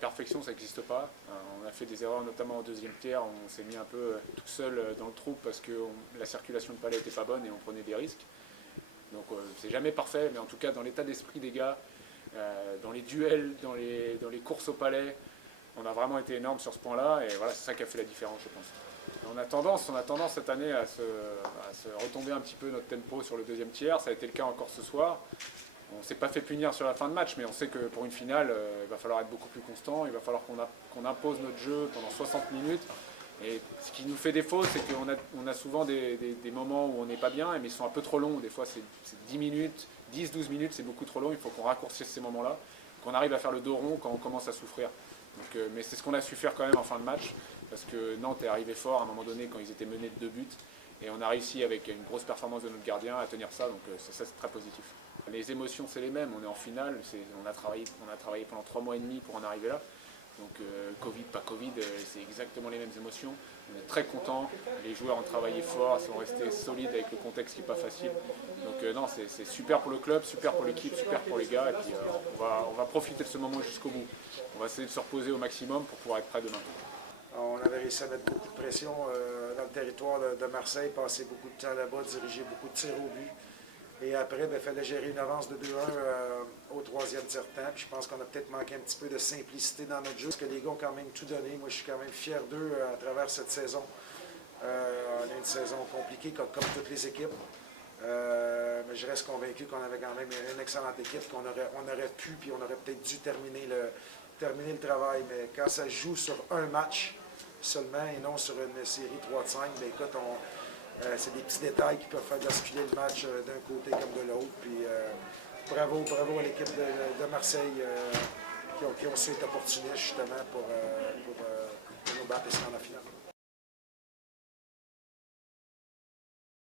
Perfection, ça n'existe pas. On a fait des erreurs, notamment au deuxième tiers. On s'est mis un peu tout seul dans le trou parce que la circulation de palais n'était pas bonne et on prenait des risques. Donc c'est jamais parfait, mais en tout cas dans l'état d'esprit des gars, dans les duels, dans les courses au palais, on a vraiment été énorme sur ce point-là et voilà, c'est ça qui a fait la différence, je pense. On a tendance cette année à se retomber un petit peu notre tempo sur le deuxième tiers. Ça a été le cas encore ce soir. On ne s'est pas fait punir sur la fin de match, mais on sait que pour une finale, il va falloir être beaucoup plus constant. Il va falloir qu'on impose notre jeu pendant 60 minutes. Et ce qui nous fait défaut, c'est qu'on a souvent des moments où on n'est pas bien, mais ils sont un peu trop longs. Des fois, c'est 10 minutes, 10-12 minutes, c'est beaucoup trop long. Il faut qu'on raccourcisse ces moments-là, qu'on arrive à faire le dos rond quand on commence à souffrir. Donc, mais c'est ce qu'on a su faire quand même en fin de match, parce que Nantes est arrivé fort à un moment donné quand ils étaient menés de 2 buts. Et on a réussi avec une grosse performance de notre gardien à tenir ça, donc ça c'est très positif. Les émotions c'est les mêmes, on est en finale, on a travaillé pendant 3 mois et demi pour en arriver là. Donc Covid, pas Covid, c'est exactement les mêmes émotions. On est très contents, les joueurs ont travaillé fort, sont restés solides avec le contexte qui n'est pas facile. Donc non, c'est super pour le club, super pour l'équipe, super pour les gars. Et puis on va profiter de ce moment jusqu'au bout. On va essayer de se reposer au maximum pour pouvoir être prêt demain. On avait réussi à mettre beaucoup de pression dans le territoire de Marseille, passer beaucoup de temps là-bas, diriger beaucoup de tirs au but. Et après, il fallait gérer une avance de 2-1 au troisième tiers-temps. Je pense qu'on a peut-être manqué un petit peu de simplicité dans notre jeu, parce que les gars ont quand même tout donné. Moi, je suis quand même fier d'eux à travers cette saison. On a une saison compliquée, comme toutes les équipes. Mais je reste convaincu qu'on avait quand même une excellente équipe, qu'on aurait pu, puis on aurait peut-être dû terminer le travail. Mais quand ça se joue sur un match seulement et non sur une série 3 de 5, bien, écoute, c'est des petits détails qui peuvent faire basculer le match d'un côté comme de l'autre. Puis bravo à l'équipe de Marseille qui ont su être opportunistes justement pour nous battre ici dans la finale.